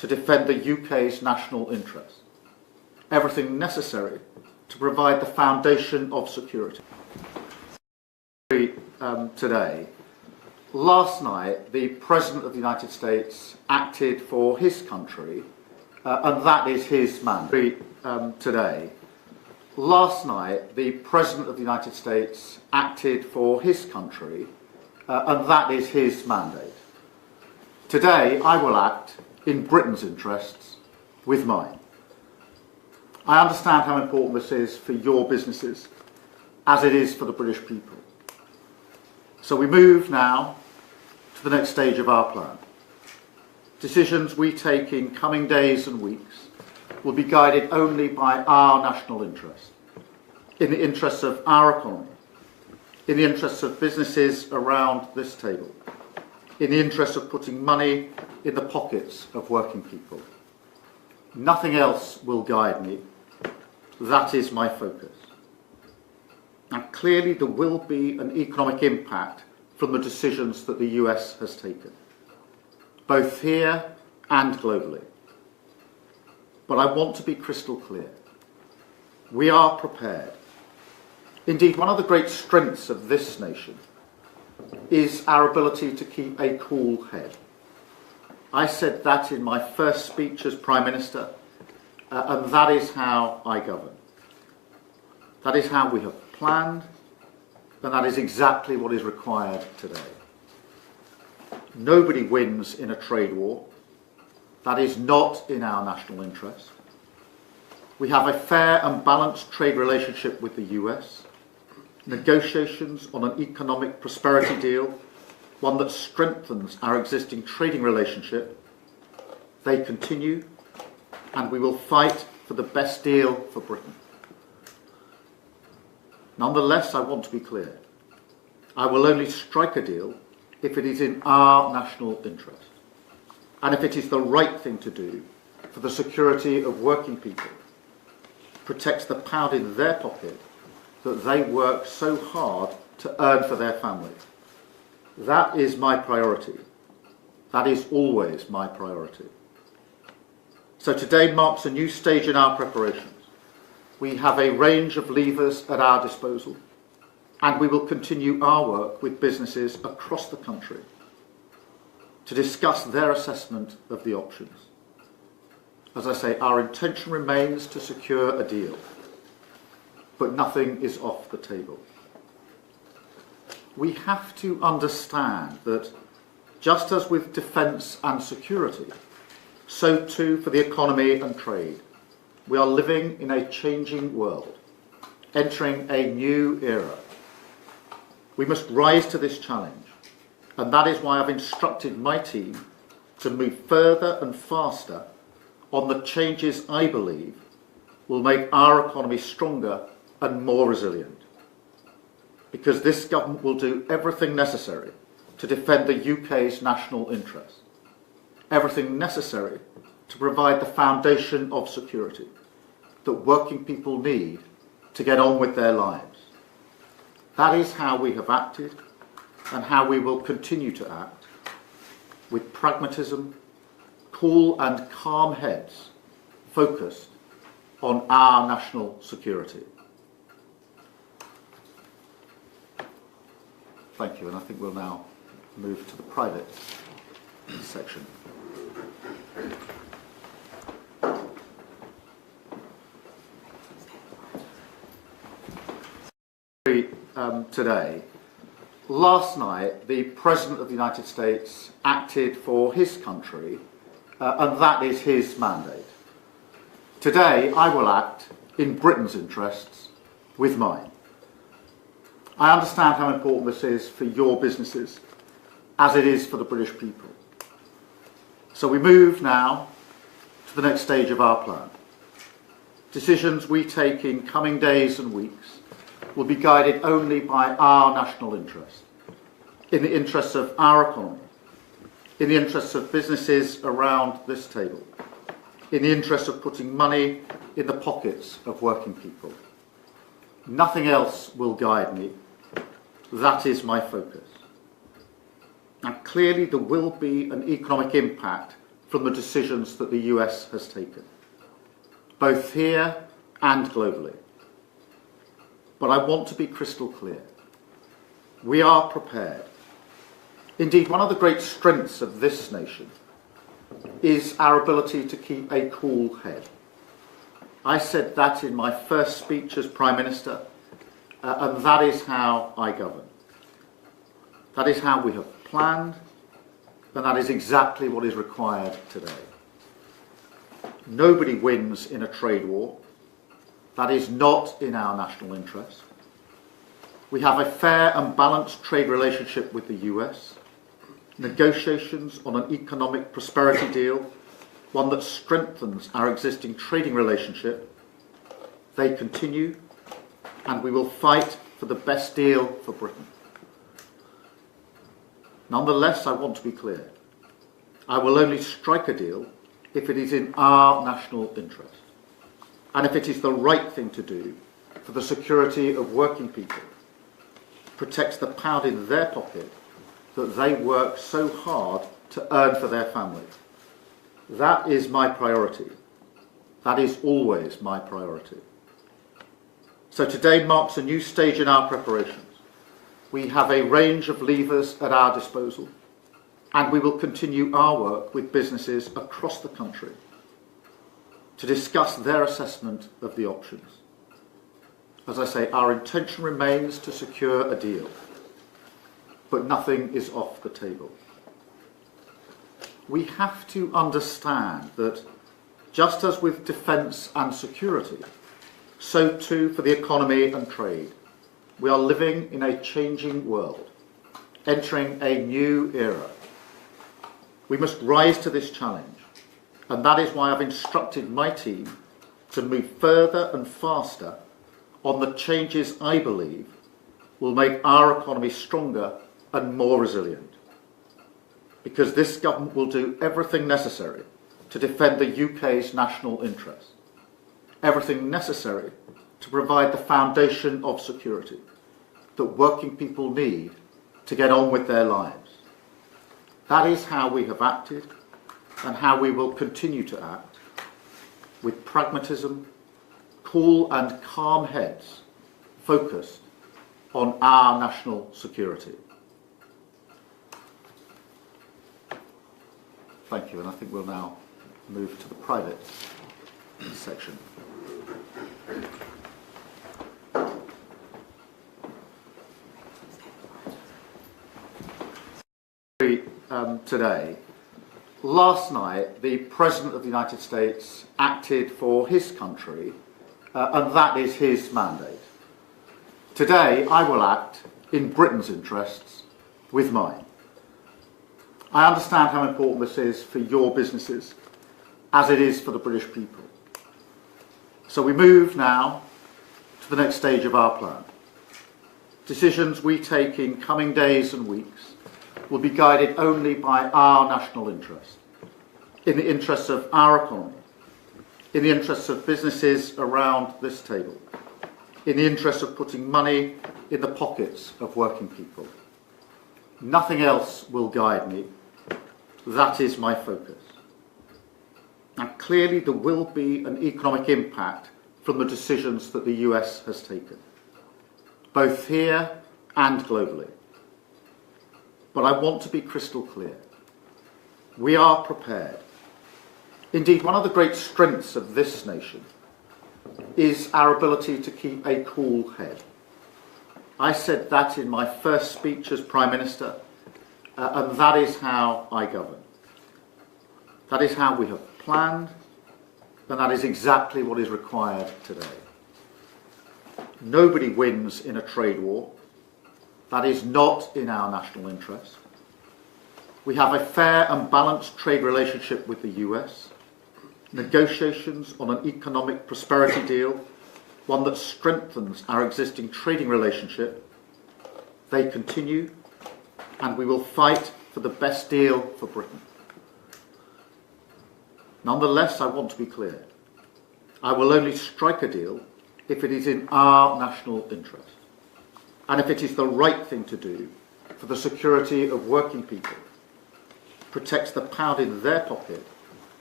to defend the UK's national interest. Everything necessary to provide the foundation of security. Today, last night, the President of the United States acted for his country, and that is his mandate. Last night, the President of the United States acted for his country, and that is his mandate. Today, I will act in Britain's interests with mine. I understand how important this is for your businesses, as it is for the British people. So we move now to the next stage of our plan. Decisions we take in coming days and weeks will be guided only by our national interest, in the interests of our economy, in the interests of businesses around this table, in the interest of putting money in the pockets of working people. Nothing else will guide me. That is my focus. Now, clearly there will be an economic impact from the decisions that the US has taken, both here and globally. But I want to be crystal clear. We are prepared. Indeed, one of the great strengths of this nation is our ability to keep a cool head. I said that in my first speech as Prime Minister, and that is how I govern. That is how we have planned, and that is exactly what is required today. Nobody wins in a trade war. That is not in our national interest. We have a fair and balanced trade relationship with the US, negotiations on an economic prosperity deal, one that strengthens our existing trading relationship. They continue, and we will fight for the best deal for Britain. Nonetheless, I want to be clear. I will only strike a deal if it is in our national interest, and if it is the right thing to do for the security of working people, protects the pound in their pocket that they work so hard to earn for their families. That is my priority. That is always my priority. So today marks a new stage in our preparations. We have a range of levers at our disposal, and we will continue our work with businesses across the country to discuss their assessment of the options. As I say, our intention remains to secure a deal, but nothing is off the table. We have to understand that just as with defence and security, so too for the economy and trade. We are living in a changing world, entering a new era. We must rise to this challenge, and that is why I've instructed my team to move further and faster on the changes I believe will make our economy stronger and more resilient. Because this government will do everything necessary to defend the UK's national interest, everything necessary to provide the foundation of security that working people need to get on with their lives. That is how we have acted and how we will continue to act, with pragmatism, cool and calm heads focused on our national security. Thank you, and I think we'll now move to the private section. Today, last night, the President of the United States acted for his country, and that is his mandate. Today, I will act in Britain's interests with mine. I understand how important this is for your businesses, as it is for the British people. So we move now to the next stage of our plan. Decisions we take in coming days and weeks will be guided only by our national interest, in the interests of our economy, in the interests of businesses around this table, in the interest of putting money in the pockets of working people. Nothing else will guide me. That is my focus. Now, clearly there will be an economic impact from the decisions that the US has taken, both here and globally. But I want to be crystal clear. We are prepared. Indeed, one of the great strengths of this nation is our ability to keep a cool head. I said that in my first speech as Prime Minister, and that is how I govern. That is how we have planned, and that is exactly what is required today. Nobody wins in a trade war. That is not in our national interest. We have a fair and balanced trade relationship with the US, negotiations on an economic prosperity deal, one that strengthens our existing trading relationship. They continue, and we will fight for the best deal for Britain. Nonetheless, I want to be clear. I will only strike a deal if it is in our national interest, and if it is the right thing to do for the security of working people, protects the pound in their pocket that they work so hard to earn for their families. That is my priority. That is always my priority. So today marks a new stage in our preparations. We have a range of levers at our disposal, and we will continue our work with businesses across the country to discuss their assessment of the options. As I say, our intention remains to secure a deal, but nothing is off the table. We have to understand that just as with defence and security, so too for the economy and trade. We are living in a changing world, entering a new era. We must rise to this challenge, and that is why I've instructed my team to move further and faster on the changes I believe will make our economy stronger and more resilient. Because this government will do everything necessary to defend the UK's national interest, everything necessary to provide the foundation of security that working people need to get on with their lives. That is how we have acted and how we will continue to act, with pragmatism, cool and calm heads focused on our national security. Thank you, and I think we'll now move to the private section. Today, last night, the President of the United States acted for his country, and that is his mandate. Today, I will act in Britain's interests with mine. I understand how important this is for your businesses, as it is for the British people. So we move now to the next stage of our plan. Decisions we take in coming days and weeks will be guided only by our national interest, in the interests of our economy, in the interests of businesses around this table, in the interests of putting money in the pockets of working people. Nothing else will guide me. That is my focus. Now, clearly there will be an economic impact from the decisions that the US has taken, both here and globally. But I want to be crystal clear. We are prepared. Indeed, one of the great strengths of this nation is our ability to keep a cool head. I said that in my first speech as Prime Minister, and that is how I govern. That is how we have planned, and that is exactly what is required today. Nobody wins in a trade war. That is not in our national interest. We have a fair and balanced trade relationship with the US, negotiations on an economic prosperity deal, one that strengthens our existing trading relationship. They continue, and we will fight for the best deal for Britain. Nonetheless, I want to be clear. I will only strike a deal if it is in our national interest, and if it is the right thing to do for the security of working people, protects the pound in their pocket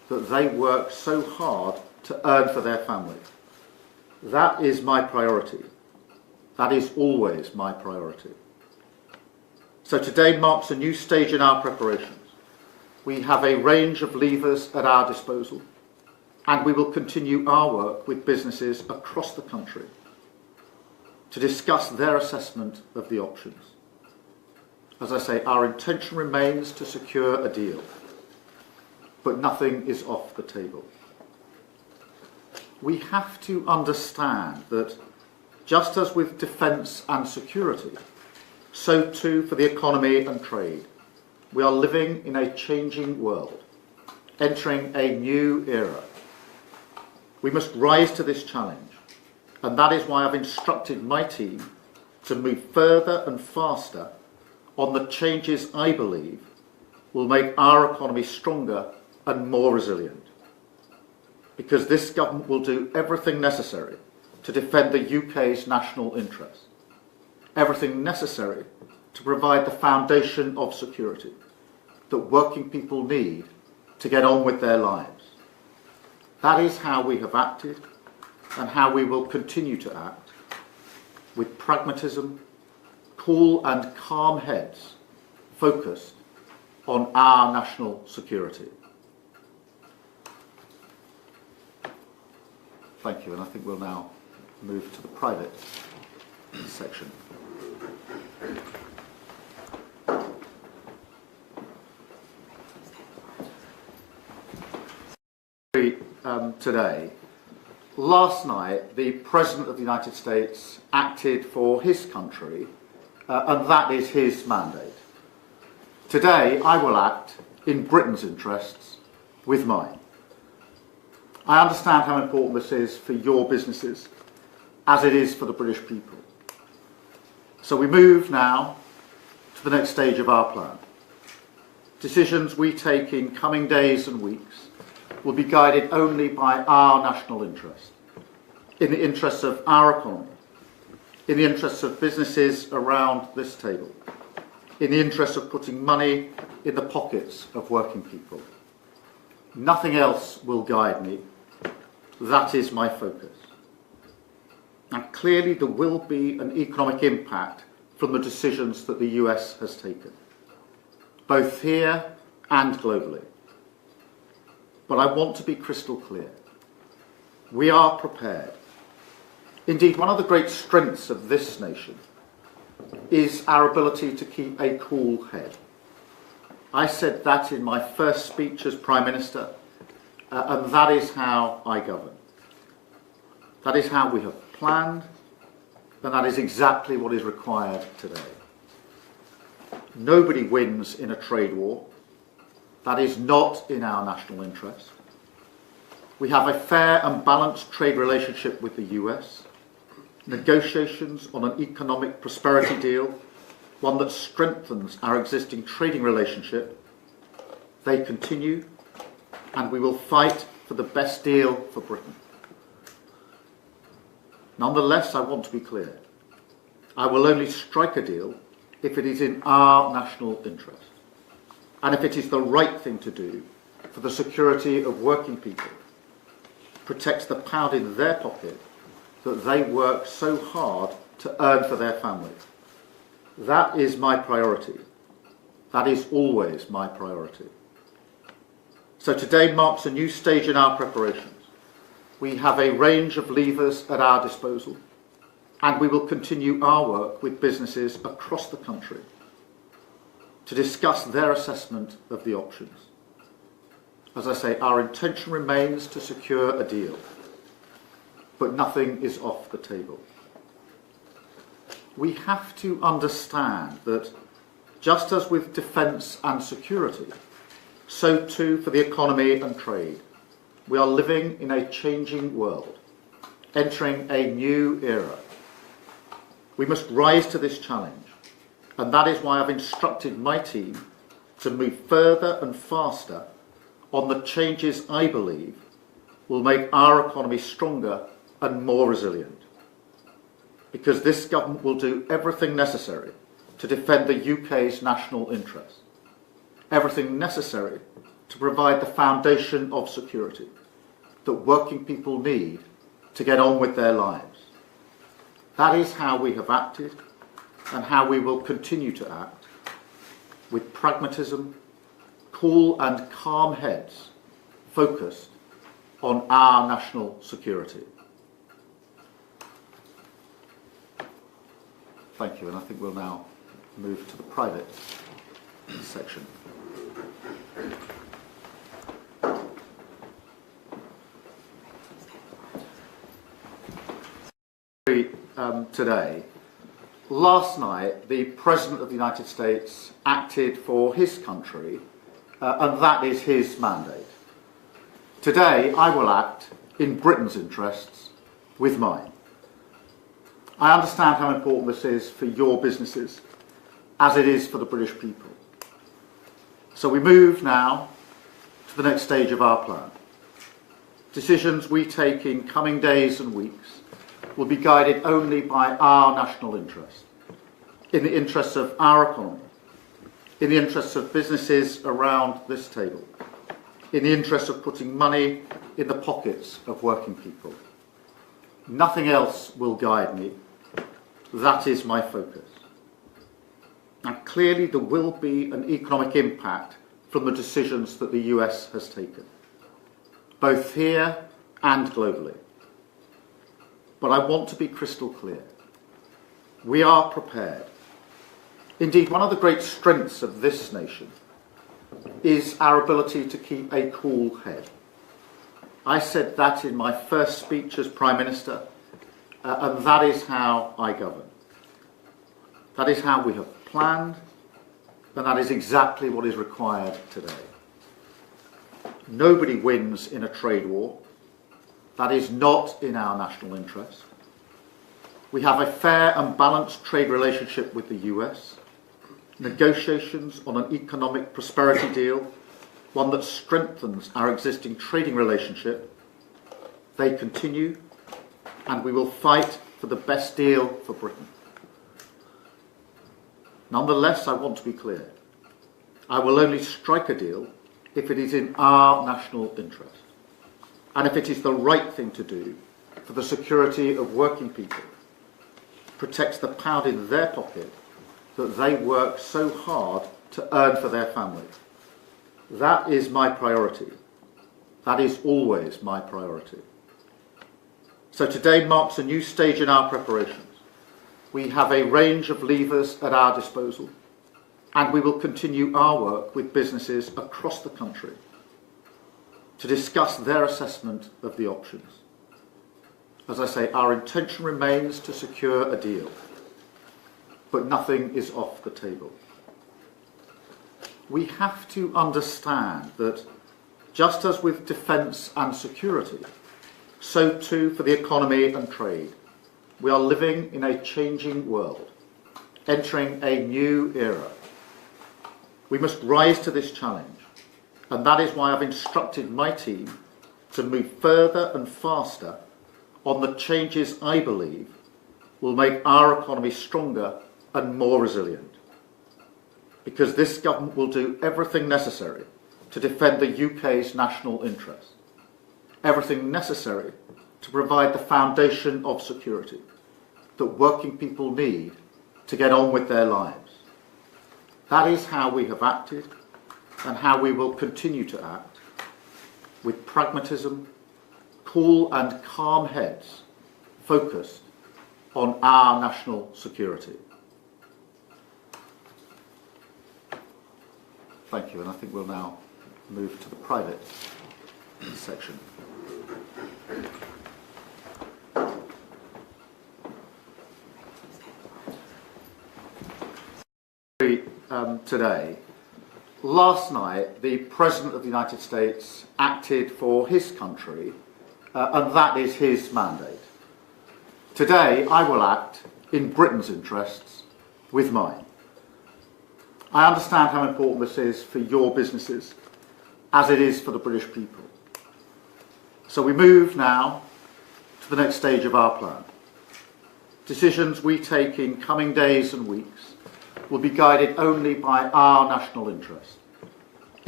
that they work so hard to earn for their family. That is my priority. That is always my priority. So today marks a new stage in our preparations. We have a range of levers at our disposal, and we will continue our work with businesses across the country to discuss their assessment of the options. As I say, our intention remains to secure a deal, but nothing is off the table. We have to understand that just as with defence and security, so too for the economy and trade, we are living in a changing world, entering a new era. We must rise to this challenge, and that is why I've instructed my team to move further and faster on the changes I believe will make our economy stronger and more resilient. Because this government will do everything necessary to defend the UK's national interest, everything necessary to provide the foundation of security that working people need to get on with their lives. That is how we have acted and how we will continue to act, with pragmatism, cool and calm heads focused on our national security. Thank you, and I think we'll now move to the private section. Today, last night, the President of the United States acted for his country, and that is his mandate. Today, I will act in Britain's interests with mine. I understand how important this is for your businesses, as it is for the British people. So we move now to the next stage of our plan. Decisions we take in coming days and weeks will be guided only by our national interest, in the interests of our economy, in the interests of businesses around this table, in the interests of putting money in the pockets of working people. Nothing else will guide me. That is my focus. And clearly there will be an economic impact from the decisions that the US has taken, both here and globally. But I want to be crystal clear. We are prepared. Indeed, one of the great strengths of this nation is our ability to keep a cool head. I said that in my first speech as Prime Minister, and that is how I govern. That is how we have planned, and that is exactly what is required today. Nobody wins in a trade war. That is not in our national interest. We have a fair and balanced trade relationship with the US, negotiations on an economic prosperity deal, one that strengthens our existing trading relationship. They continue, and we will fight for the best deal for Britain. Nonetheless, I want to be clear. I will only strike a deal if it is in our national interest, and if it is the right thing to do for the security of working people, protects the pound in their pocket that they work so hard to earn for their family. That is my priority. That is always my priority. So today marks a new stage in our preparations. We have a range of levers at our disposal, and we will continue our work with businesses across the country to discuss their assessment of the options. As I say, our intention remains to secure a deal, but nothing is off the table. We have to understand that just as with defence and security, so too for the economy and trade, we are living in a changing world, entering a new era. We must rise to this challenge, and that is why I've instructed my team to move further and faster on the changes I believe will make our economy stronger and more resilient. Because this government will do everything necessary to defend the UK's national interest, everything necessary to provide the foundation of security that working people need to get on with their lives. That is how we have acted and how we will continue to act, with pragmatism, cool and calm heads focused on our national security. Thank you, and I think we'll now move to the private section. Today, last night, the President of the United States acted for his country, and that is his mandate. Today, I will act in Britain's interests with mine. I understand how important this is for your businesses, as it is for the British people. So we move now to the next stage of our plan. Decisions we take in coming days and weeks will be guided only by our national interest, in the interests of our economy, in the interests of businesses around this table, in the interests of putting money in the pockets of working people. Nothing else will guide me. That is my focus. Now, clearly there will be an economic impact from the decisions that the US has taken, both here and globally. But I want to be crystal clear. We are prepared. Indeed, one of the great strengths of this nation is our ability to keep a cool head. I said that in my first speech as Prime Minister, and that is how I govern. That is how we have planned, and that is exactly what is required today. Nobody wins in a trade war. That is not in our national interest. We have a fair and balanced trade relationship with the US, negotiations on an economic prosperity deal, one that strengthens our existing trading relationship. They continue, and we will fight for the best deal for Britain. Nonetheless, I want to be clear. I will only strike a deal if it is in our national interest, and if it is the right thing to do for the security of working people, protects the pound in their pocket that they work so hard to earn for their family. That is my priority. That is always my priority. So today marks a new stage in our preparations. We have a range of levers at our disposal, and we will continue our work with businesses across the country to discuss their assessment of the options. As I say, our intention remains to secure a deal, but nothing is off the table. We have to understand that just as with defence and security, so too for the economy and trade, we are living in a changing world, entering a new era. We must rise to this challenge, and that is why I've instructed my team to move further and faster on the changes I believe will make our economy stronger and more resilient. Because this government will do everything necessary to defend the UK's national interest, everything necessary to provide the foundation of security that working people need to get on with their lives. That is how we have acted and how we will continue to act, with pragmatism, cool and calm heads focused on our national security. Thank you, and I think we'll now move to the private section. Today, last night, the President of the United States acted for his country, and that is his mandate. Today, I will act in Britain's interests with mine. I understand how important this is for your businesses, as it is for the British people. So we move now to the next stage of our plan. Decisions we take in coming days and weeks will be guided only by our national interest,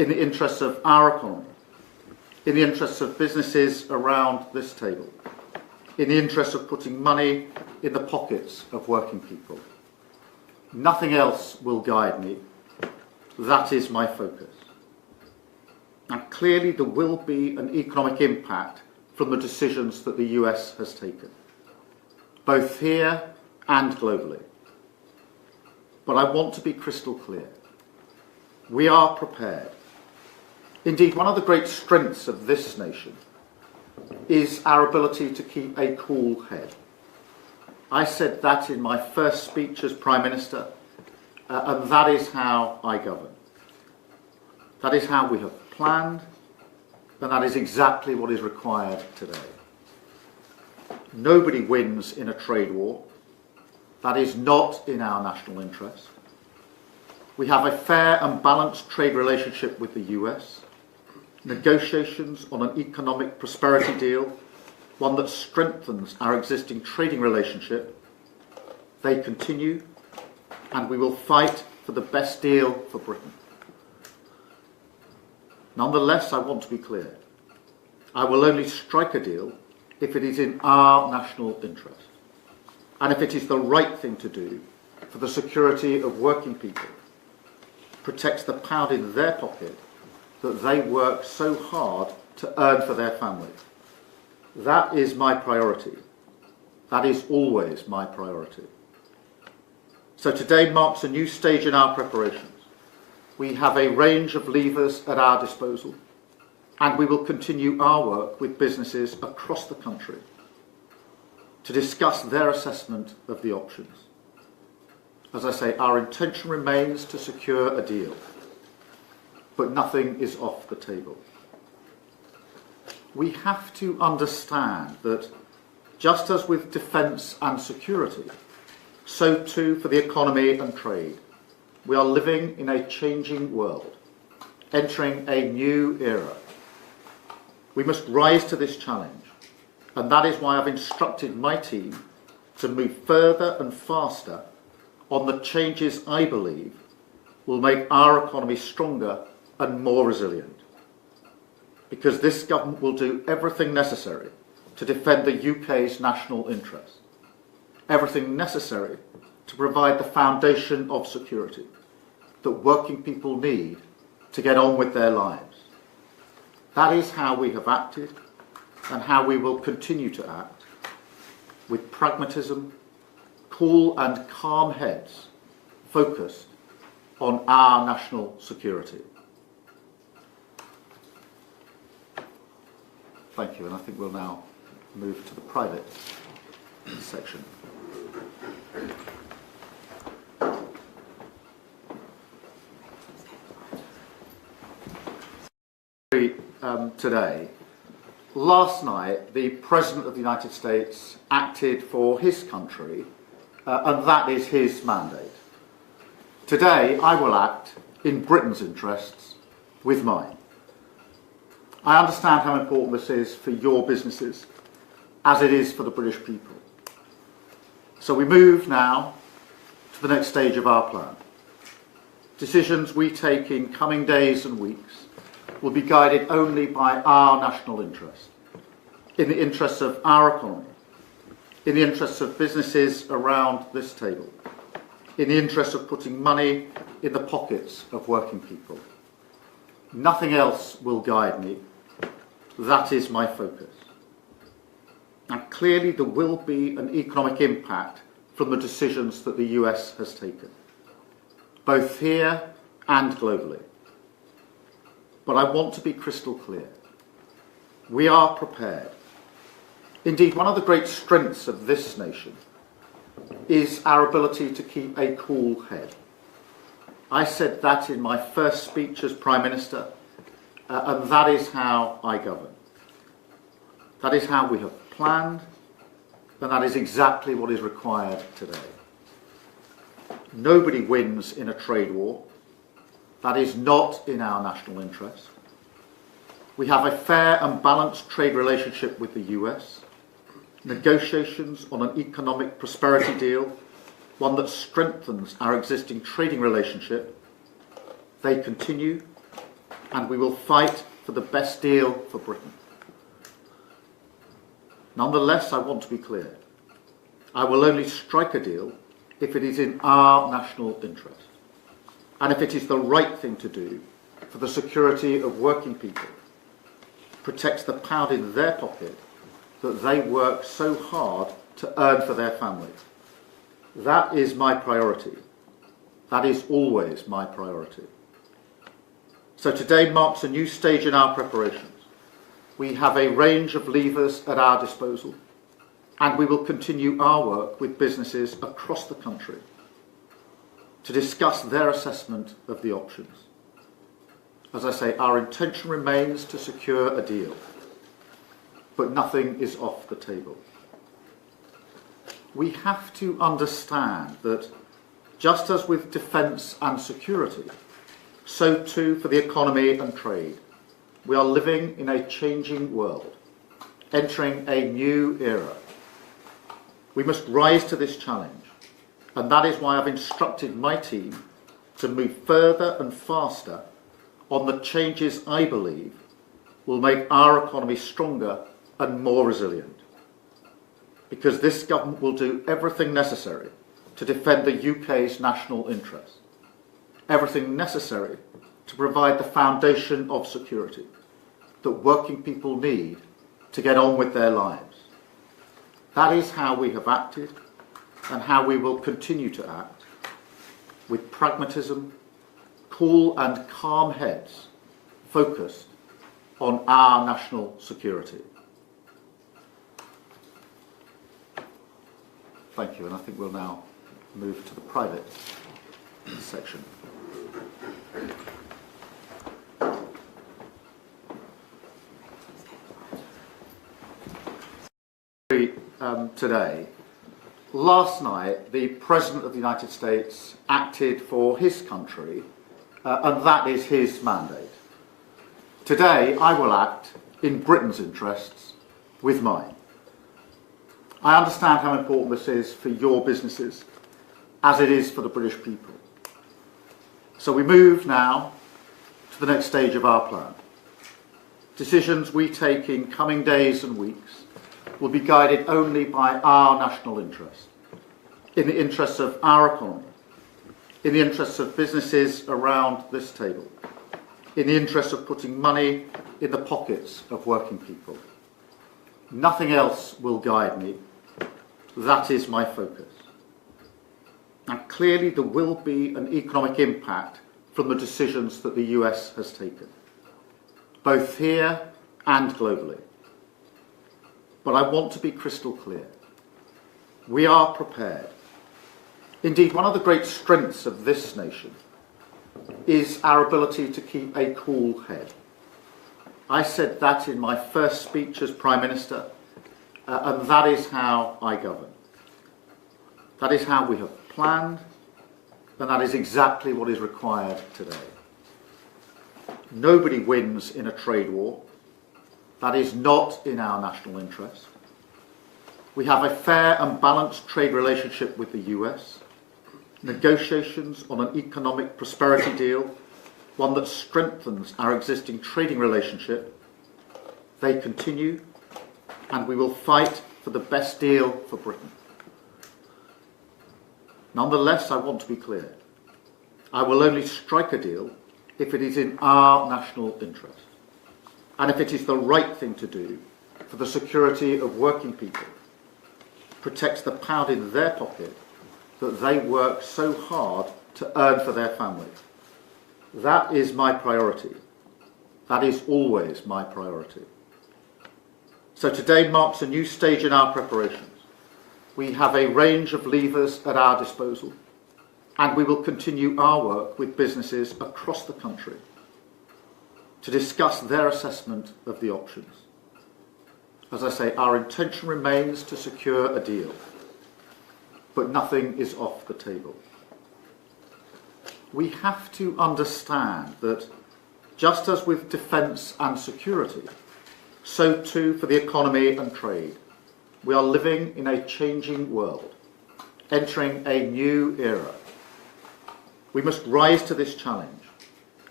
in the interests of our economy, in the interests of businesses around this table, in the interests of putting money in the pockets of working people. Nothing else will guide me. That is my focus. And clearly there will be an economic impact from the decisions that the US has taken, both here and globally. But I want to be crystal clear. We are prepared. Indeed, one of the great strengths of this nation is our ability to keep a cool head. I said that in my first speech as Prime Minister, and that is how I govern. That is how we have planned, and that is exactly what is required today. Nobody wins in a trade war. That is not in our national interest. We have a fair and balanced trade relationship with the US. Negotiations on an economic prosperity deal, one that strengthens our existing trading relationship. They continue, and we will fight for the best deal for Britain. Nonetheless, I want to be clear. I will only strike a deal if it is in our national interest, and if it is the right thing to do for the security of working people, protects the pound in their pocket that they work so hard to earn for their families. That is my priority. That is always my priority. So today marks a new stage in our preparations. We have a range of levers at our disposal, and we will continue our work with businesses across the country to discuss their assessment of the options. As I say, our intention remains to secure a deal, but nothing is off the table. We have to understand that just as with defence and security, so too for the economy and trade. We are living in a changing world, entering a new era. We must rise to this challenge, and that is why I've instructed my team to move further and faster on the changes I believe will make our economy stronger and more resilient. Because this government will do everything necessary to defend the UK's national interest, everything necessary to provide the foundation of security that working people need to get on with their lives. That is how we have acted and how we will continue to act, with pragmatism, cool and calm heads focused on our national security. Thank you, and I think we'll now move to the private section. Today, last night, the President of the United States acted for his country, and that is his mandate. Today, I will act in Britain's interests with mine. I understand how important this is for your businesses, as it is for the British people. So we move now to the next stage of our plan. Decisions we take in coming days and weeks will be guided only by our national interest, in the interests of our economy, in the interests of businesses around this table, in the interests of putting money in the pockets of working people. Nothing else will guide me. That is my focus. And clearly there will be an economic impact from the decisions that the US has taken, both here and globally. But I want to be crystal clear. We are prepared. Indeed, one of the great strengths of this nation is our ability to keep a cool head. I said that in my first speech as Prime Minister, and that is how I govern. That is how we have planned, and that is exactly what is required today. Nobody wins in a trade war. That is not in our national interest. We have a fair and balanced trade relationship with the US. Negotiations on an economic prosperity deal, one that strengthens our existing trading relationship. They continue, and we will fight for the best deal for Britain. Nonetheless, I want to be clear. I will only strike a deal if it is in our national interest, and if it is the right thing to do for the security of working people, protects the pound in their pocket that they work so hard to earn for their families. That is my priority. That is always my priority. So today marks a new stage in our preparations. We have a range of levers at our disposal, and we will continue our work with businesses across the country to discuss their assessment of the options. As I say, our intention remains to secure a deal, but nothing is off the table. We have to understand that just as with defence and security, so too for the economy and trade, we are living in a changing world, entering a new era. We must rise to this challenge, and that is why I've instructed my team to move further and faster on the changes I believe will make our economy stronger and more resilient. Because this government will do everything necessary to defend the UK's national interest, everything necessary to provide the foundation of security that working people need to get on with their lives. That is how we have acted and how we will continue to act, with pragmatism, cool and calm heads focused on our national security. Thank you, and I think we'll now move to the private section. Today, last night, the President of the United States acted for his country, and that is his mandate. Today, I will act in Britain's interests with mine. I understand how important this is for your businesses, as it is for the British people. So we move now to the next stage of our plan. Decisions we take in coming days and weeks will be guided only by our national interest, in the interests of our economy, in the interests of businesses around this table, in the interests of putting money in the pockets of working people. Nothing else will guide me. That is my focus. And clearly there will be an economic impact from the decisions that the US has taken, both here and globally. But I want to be crystal clear. We are prepared. Indeed, one of the great strengths of this nation is our ability to keep a cool head. I said that in my first speech as Prime Minister, and that is how I govern. That is how we have planned, and that is exactly what is required today. Nobody wins in a trade war. That is not in our national interest. We have a fair and balanced trade relationship with the US, negotiations on an economic prosperity deal, one that strengthens our existing trading relationship. They continue, and we will fight for the best deal for Britain. Nonetheless, I want to be clear. I will only strike a deal if it is in our national interest, and if it is the right thing to do for the security of working people, protects the pound in their pocket that they work so hard to earn for their families. That is my priority. That is always my priority. So today marks a new stage in our preparations. We have a range of levers at our disposal, and we will continue our work with businesses across the country to discuss their assessment of the options. As I say, our intention remains to secure a deal, but nothing is off the table. We have to understand that just as with defence and security, so too for the economy and trade, we are living in a changing world, entering a new era. We must rise to this challenge,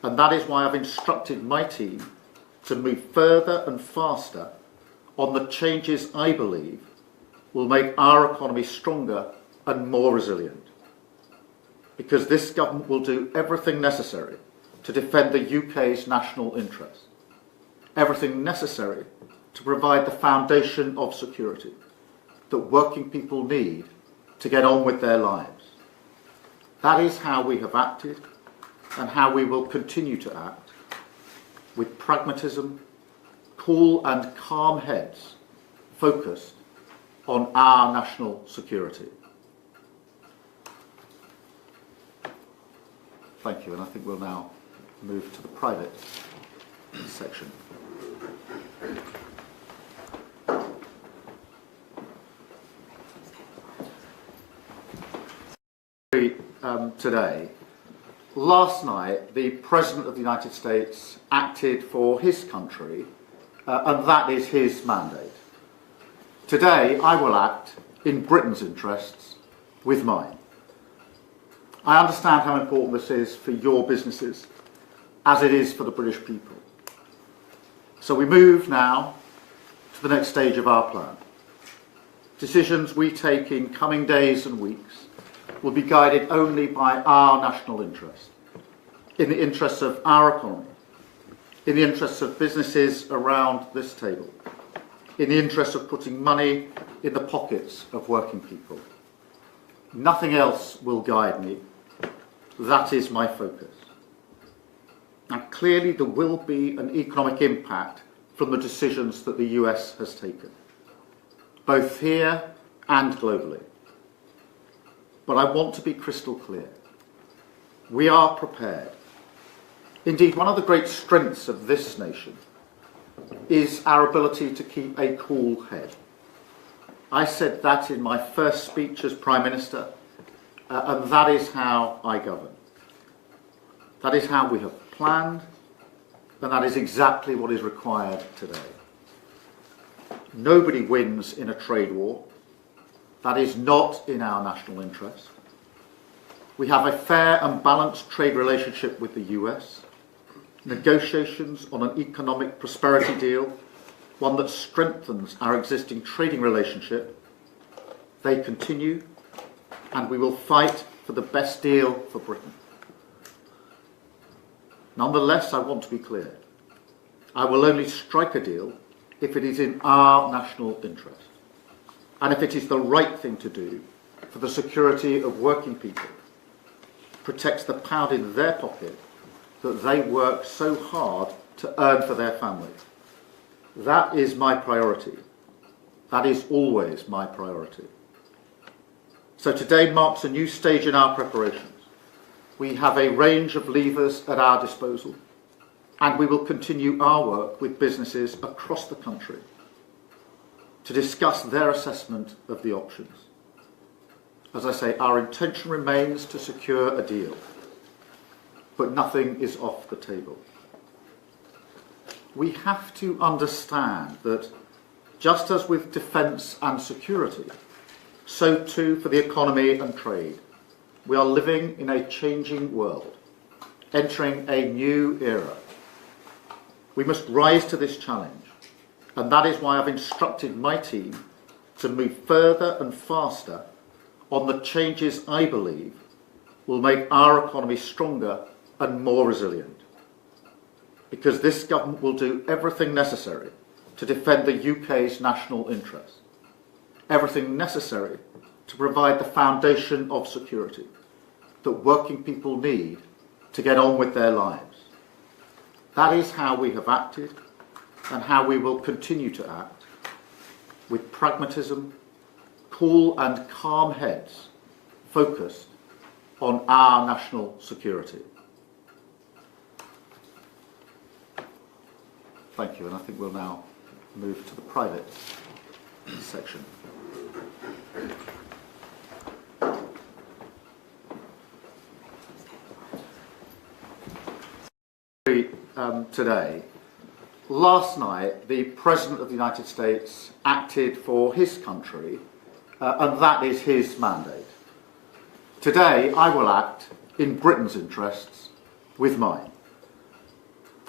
And that is why I've instructed my team to move further and faster on the changes I believe will make our economy stronger and more resilient. Because this government will do everything necessary to defend the UK's national interest, everything necessary to provide the foundation of security that working people need to get on with their lives. That is how we have acted and how we will continue to act, with pragmatism, cool and calm heads focused on our national security. Thank you, and I think we'll now move to the private section. Today, last night, the President of the United States acted for his country, and that is his mandate. Today, I will act in Britain's interests with mine. I understand how important this is for your businesses, as it is for the British people. So we move now to the next stage of our plan. Decisions we take in coming days and weeks will be guided only by our national interest, in the interests of our economy, in the interests of businesses around this table, in the interests of putting money in the pockets of working people. Nothing else will guide me. That is my focus. Now, clearly there will be an economic impact from the decisions that the US has taken, both here and globally. But I want to be crystal clear. We are prepared. Indeed, one of the great strengths of this nation is our ability to keep a cool head. I said that in my first speech as Prime Minister, and that is how I govern. That is how we have planned, and that is exactly what is required today. Nobody wins in a trade war. That is not in our national interest. We have a fair and balanced trade relationship with the US, negotiations on an economic prosperity deal, one that strengthens our existing trading relationship. They continue, and we will fight for the best deal for Britain. Nonetheless, I want to be clear. I will only strike a deal if it is in our national interest, and if it is the right thing to do for the security of working people, protects the pound in their pocket that they work so hard to earn for their families. That is my priority. That is always my priority. So today marks a new stage in our preparations. We have a range of levers at our disposal, and we will continue our work with businesses across the country to discuss their assessment of the options. As I say, our intention remains to secure a deal, but nothing is off the table. We have to understand that just as with defence and security, so too for the economy and trade, we are living in a changing world, entering a new era. We must rise to this challenge, and that is why I've instructed my team to move further and faster on the changes I believe will make our economy stronger and more resilient. Because this government will do everything necessary to defend the UK's national interest, everything necessary to provide the foundation of security that working people need to get on with their lives. That is how we have acted and how we will continue to act, with pragmatism, cool and calm heads focused on our national security. Thank you, and I think we'll now move to the private section. Today, last night, the President of the United States acted for his country, and that is his mandate. Today, I will act in Britain's interests with mine.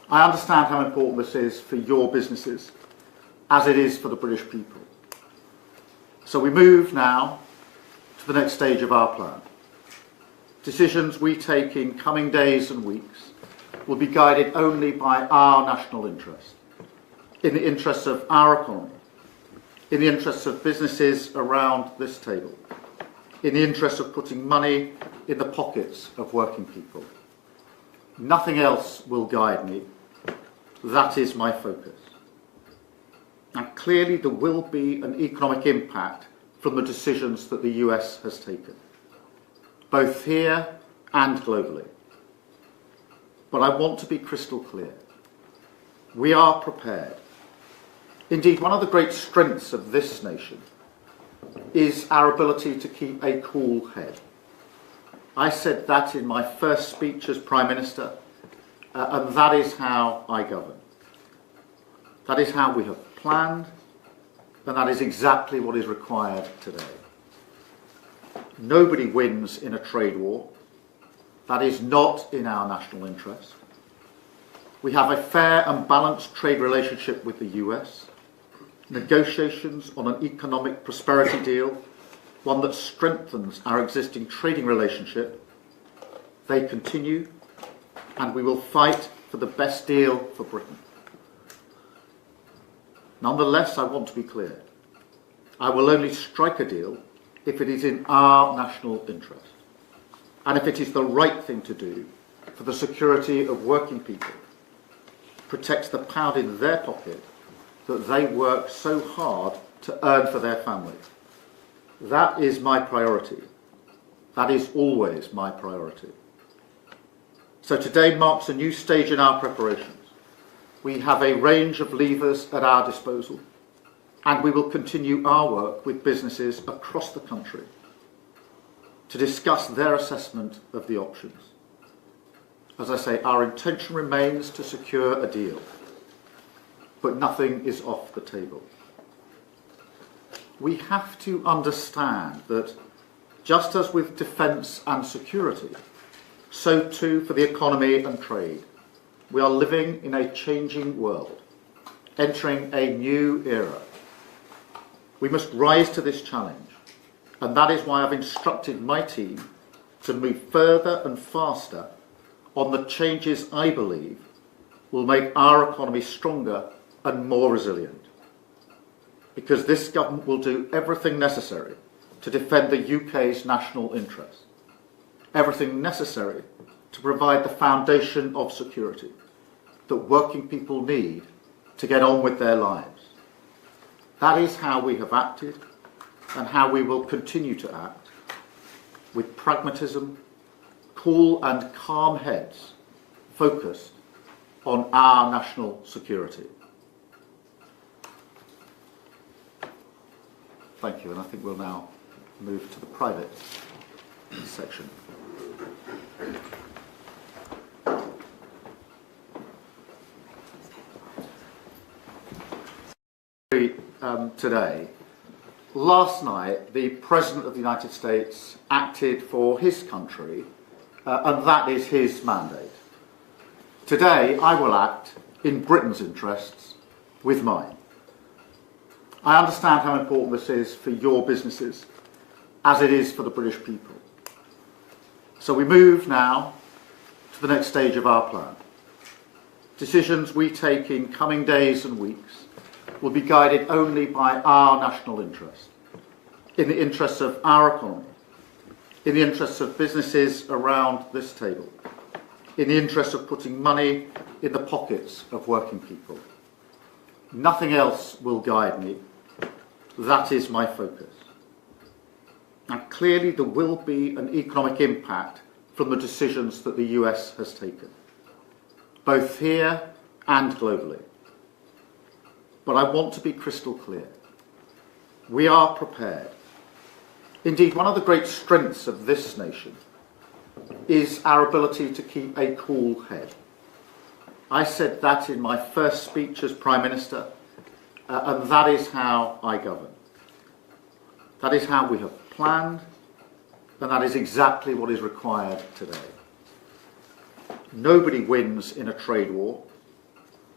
I understand how important this is for your businesses, as it is for the British people. So we move now to the next stage of our plan. Decisions we take in coming days and weeks will be guided only by our national interest, in the interests of our economy, in the interests of businesses around this table, in the interest of putting money in the pockets of working people. Nothing else will guide me. That is my focus. And clearly there will be an economic impact from the decisions that the US has taken, both here and globally. But I want to be crystal clear. We are prepared. Indeed, one of the great strengths of this nation is our ability to keep a cool head. I said that in my first speech as Prime Minister, and that is how I govern. That is how we have planned, and that is exactly what is required today. Nobody wins in a trade war. That is not in our national interest. We have a fair and balanced trade relationship with the US, negotiations on an economic prosperity deal, one that strengthens our existing trading relationship. They continue, and we will fight for the best deal for Britain. Nonetheless, I want to be clear. I will only strike a deal if it is in our national interest, and if it is the right thing to do for the security of working people, protects the pound in their pocket that they work so hard to earn for their families. That is my priority. That is always my priority. So today marks a new stage in our preparations. We have a range of levers at our disposal, and we will continue our work with businesses across the country to discuss their assessment of the options. As I say, our intention remains to secure a deal, but nothing is off the table. We have to understand that just as with defence and security, so too for the economy and trade. We are living in a changing world, entering a new era. We must rise to this challenge, and that is why I've instructed my team to move further and faster on the changes I believe will make our economy stronger and more resilient. Because this government will do everything necessary to defend the UK's national interests, everything necessary to provide the foundation of security that working people need to get on with their lives. That is how we have acted and how we will continue to act, with pragmatism, cool and calm heads focused on our national security. Thank you, and I think we'll now move to the private section. Today, last night, the President of the United States acted for his country, and that is his mandate. Today, I will act in Britain's interests with mine. I understand how important this is for your businesses, as it is for the British people. So we move now to the next stage of our plan. Decisions we take in coming days and weeks will be guided only by our national interest, in the interests of our economy, in the interests of businesses around this table, in the interest of putting money in the pockets of working people. Nothing else will guide me. That is my focus. And clearly there will be an economic impact from the decisions that the US has taken, both here and globally. But I want to be crystal clear. We are prepared. Indeed, one of the great strengths of this nation is our ability to keep a cool head. I said that in my first speech as Prime Minister, and that is how I govern. That is how we have planned, and that is exactly what is required today. Nobody wins in a trade war.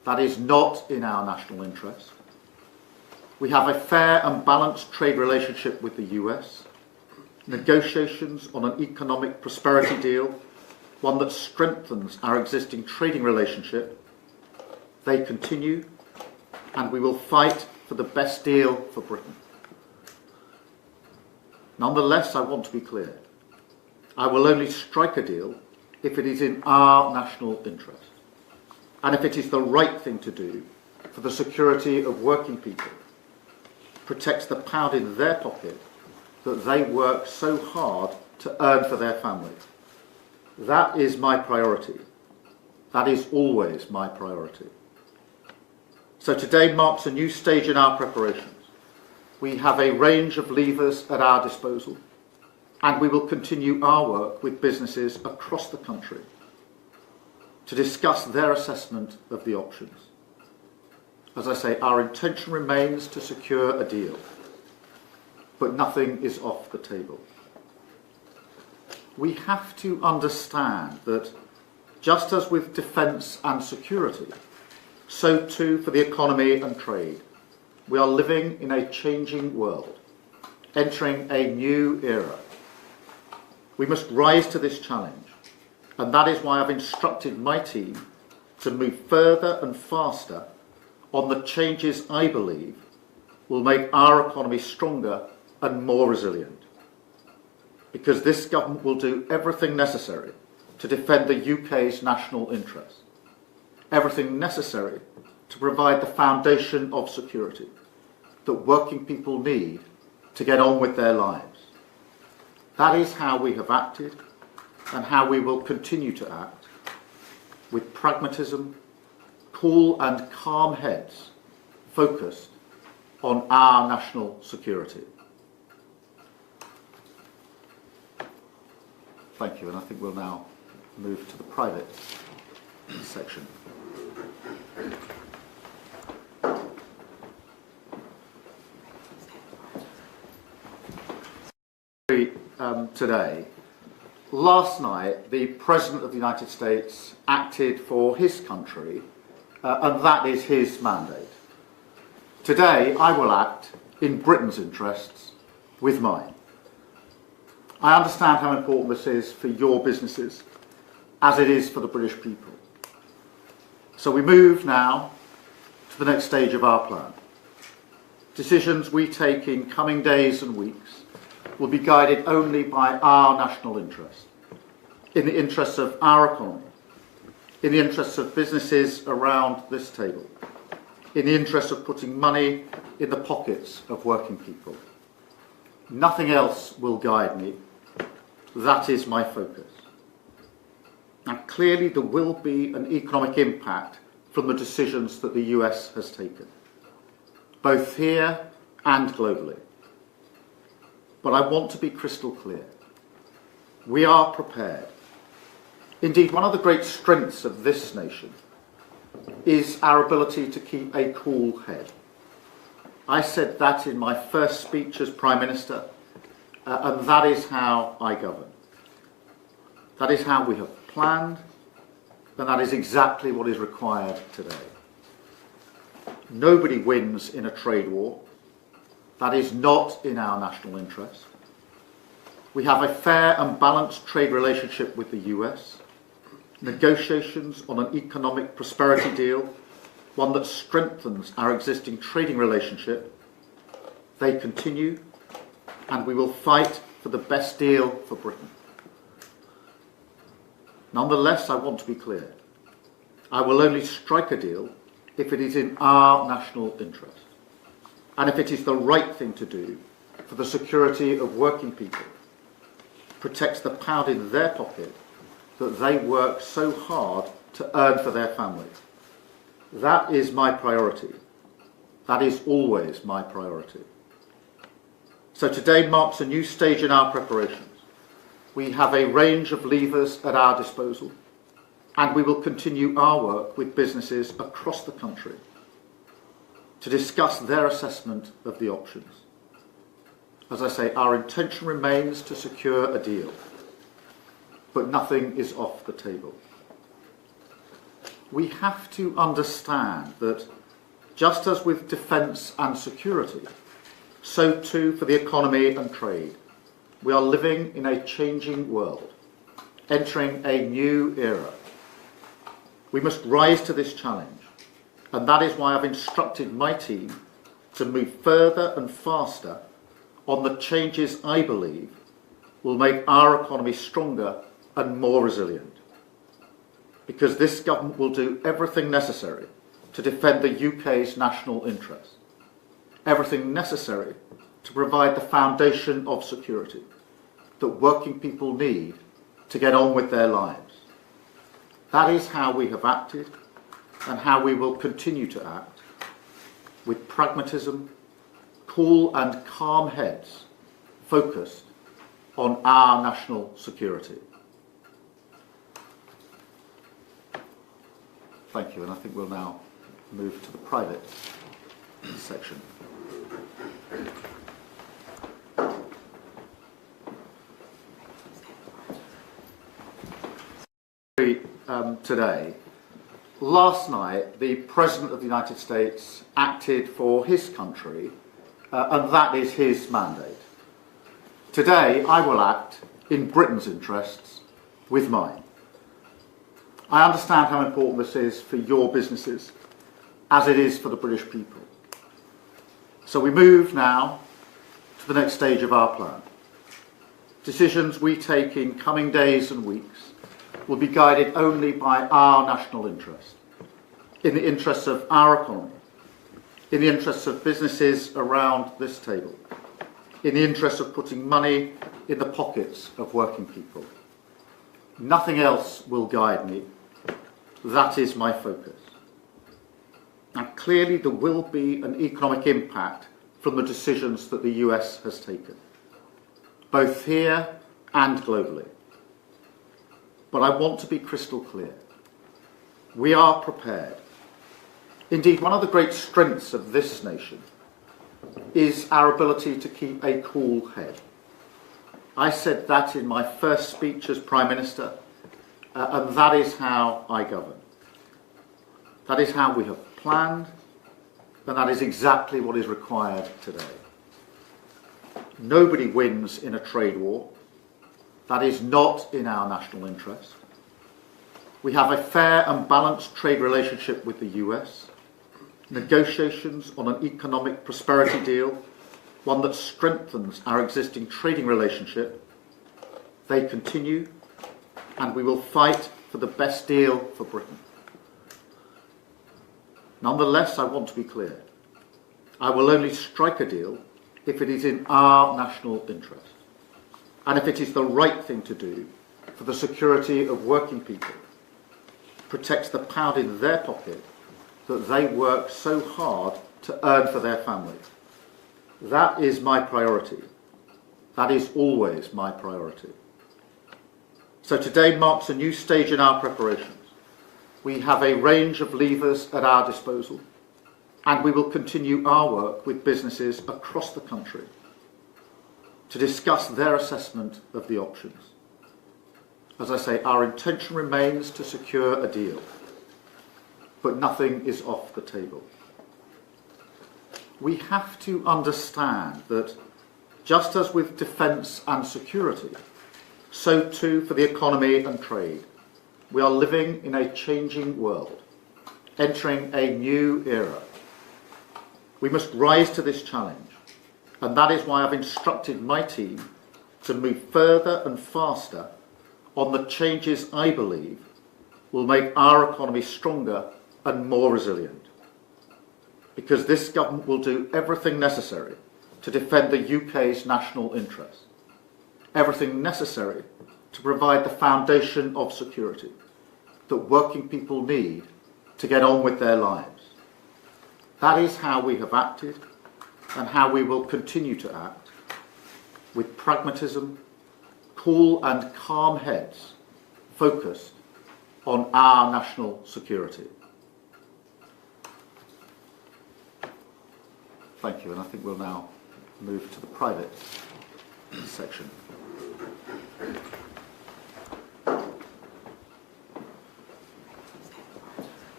That is not in our national interest. We have a fair and balanced trade relationship with the US. Negotiations on an economic prosperity deal, one that strengthens our existing trading relationship. They continue, and we will fight for the best deal for Britain. Nonetheless, I want to be clear. I will only strike a deal if it is in our national interest, and if it is the right thing to do for the security of working people, protects the pound in their pocket that they work so hard to earn for their families. That is my priority. That is always my priority. So today marks a new stage in our preparations. We have a range of levers at our disposal, and we will continue our work with businesses across the country to discuss their assessment of the options. As I say, our intention remains to secure a deal, but nothing is off the table. We have to understand that just as with defence and security, so too for the economy and trade, we are living in a changing world, entering a new era. We must rise to this challenge, and that is why I've instructed my team to move further and faster on the changes I believe will make our economy stronger and more resilient. Because this government will do everything necessary to defend the UK's national interest, everything necessary to provide the foundation of security that working people need to get on with their lives. That is how we have acted and how we will continue to act, with pragmatism, cool and calm heads focused on our national security. Thank you, and I think we'll now move to the private section. Today, last night, the President of the United States acted for his country, and that is his mandate. Today, I will act in Britain's interests with mine. I understand how important this is for your businesses, as it is for the British people. So we move now to the next stage of our plan. Decisions we take in coming days and weeks will be guided only by our national interest, in the interests of our economy, in the interests of businesses around this table, in the interest of putting money in the pockets of working people. Nothing else will guide me. That is my focus. Now, clearly there will be an economic impact from the decisions that the US has taken, both here and globally. But I want to be crystal clear. We are prepared. Indeed, one of the great strengths of this nation is our ability to keep a cool head. I said that in my first speech as Prime Minister, and that is how I govern. That is how we have planned, and that is exactly what is required today. Nobody wins in a trade war. That is not in our national interest. We have a fair and balanced trade relationship with the US. Negotiations on an economic prosperity deal, one that strengthens our existing trading relationship. They continue, and we will fight for the best deal for Britain. Nonetheless, I want to be clear. I will only strike a deal if it is in our national interest, and if it is the right thing to do for the security of working people, protects the pound in their pocket that they work so hard to earn for their families. That is my priority. That is always my priority. So today marks a new stage in our preparations. We have a range of levers at our disposal, and we will continue our work with businesses across the country to discuss their assessment of the options. As I say, our intention remains to secure a deal, but nothing is off the table. we have to understand that just as with defence and security, so too for the economy and trade, we are living in a changing world, entering a new era. We must rise to this challenge, and that is why I've instructed my team to move further and faster on the changes I believe will make our economy stronger and more resilient. Because this government will do everything necessary to defend the UK's national interest, everything necessary to provide the foundation of security that working people need to get on with their lives. That is how we have acted and how we will continue to act, with pragmatism, cool and calm heads focused on our national security. Thank you, and I think we'll now move to the private section. Today, last night, the President of the United States acted for his country, and that is his mandate. Today, I will act in Britain's interests with mine. I understand how important this is for your businesses, as it is for the British people. So we move now to the next stage of our plan. Decisions we take in coming days and weeks will be guided only by our national interest, in the interests of our economy, in the interests of businesses around this table, in the interest of putting money in the pockets of working people. Nothing else will guide me. That is my focus. Now, clearly there will be an economic impact from the decisions that the US has taken, both here and globally. But I want to be crystal clear. We are prepared. Indeed, one of the great strengths of this nation is our ability to keep a cool head. I said that in my first speech as Prime Minister, and that is how I govern. That is how we have planned, and that is exactly what is required today. Nobody wins in a trade war. That is not in our national interest. We have a fair and balanced trade relationship with the US, negotiations on an economic prosperity deal, one that strengthens our existing trading relationship. They continue, and we will fight for the best deal for Britain. Nonetheless, I want to be clear. I will only strike a deal if it is in our national interest, and if it is the right thing to do for the security of working people, protects the pound in their pocket that they work so hard to earn for their families. That is my priority. That is always my priority. So today marks a new stage in our preparations. We have a range of levers at our disposal, and we will continue our work with businesses across the country to discuss their assessment of the options. As I say, our intention remains to secure a deal, but nothing is off the table. We have to understand that just as with defence and security, so too for the economy and trade, we are living in a changing world, entering a new era. We must rise to this challenge, and that is why I've instructed my team to move further and faster on the changes I believe will make our economy stronger and more resilient. Because this government will do everything necessary to defend the UK's national interest, everything necessary to provide the foundation of security that working people need to get on with their lives. That is how we have acted and how we will continue to act, with pragmatism, cool and calm heads focused on our national security. Thank you, and I think we'll now move to the private section.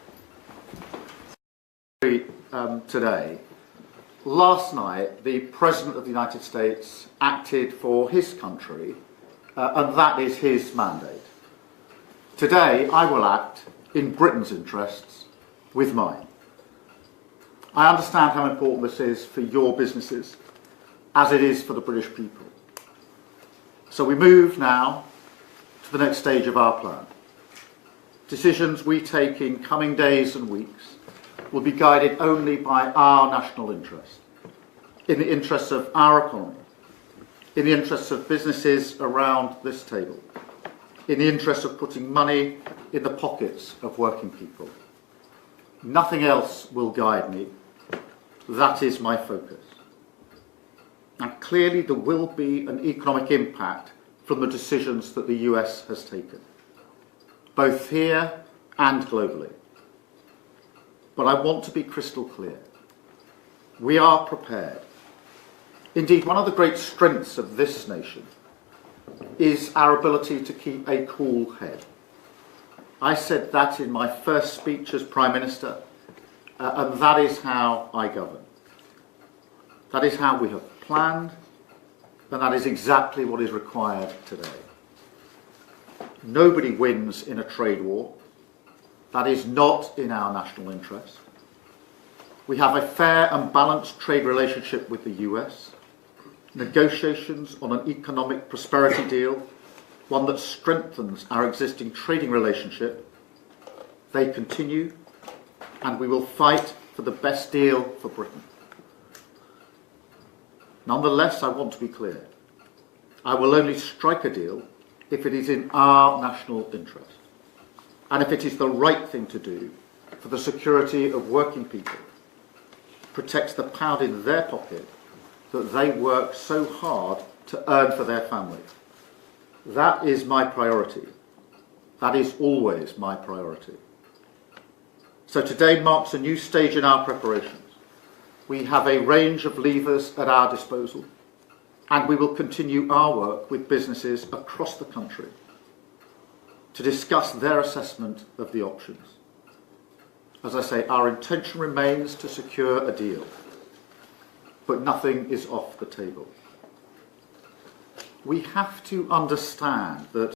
today. Last night, the President of the United States acted for his country, and that is his mandate. Today, I will act in Britain's interests with mine. I understand how important this is for your businesses, as it is for the British people. So we move now to the next stage of our plan. Decisions we take in coming days and weeks will be guided only by our national interest, in the interests of our economy, in the interests of businesses around this table, in the interests of putting money in the pockets of working people. Nothing else will guide me. That is my focus. And clearly there will be an economic impact from the decisions that the US has taken, both here and globally. But I want to be crystal clear. We are prepared. Indeed, one of the great strengths of this nation is our ability to keep a cool head. I said that in my first speech as Prime Minister, and that is how I govern. That is how we have planned, and that is exactly what is required today. Nobody wins in a trade war. That is not in our national interest. We have a fair and balanced trade relationship with the US. Negotiations on an economic prosperity deal, one that strengthens our existing trading relationship. They continue, and we will fight for the best deal for Britain. Nonetheless, I want to be clear. I will only strike a deal if it is in our national interest, and if it is the right thing to do for the security of working people, protects the pound in their pocket that they work so hard to earn for their family. That is my priority. That is always my priority. So today marks a new stage in our preparations. We have a range of levers at our disposal, and we will continue our work with businesses across the country to discuss their assessment of the options. As I say, our intention remains to secure a deal, but nothing is off the table. We have to understand that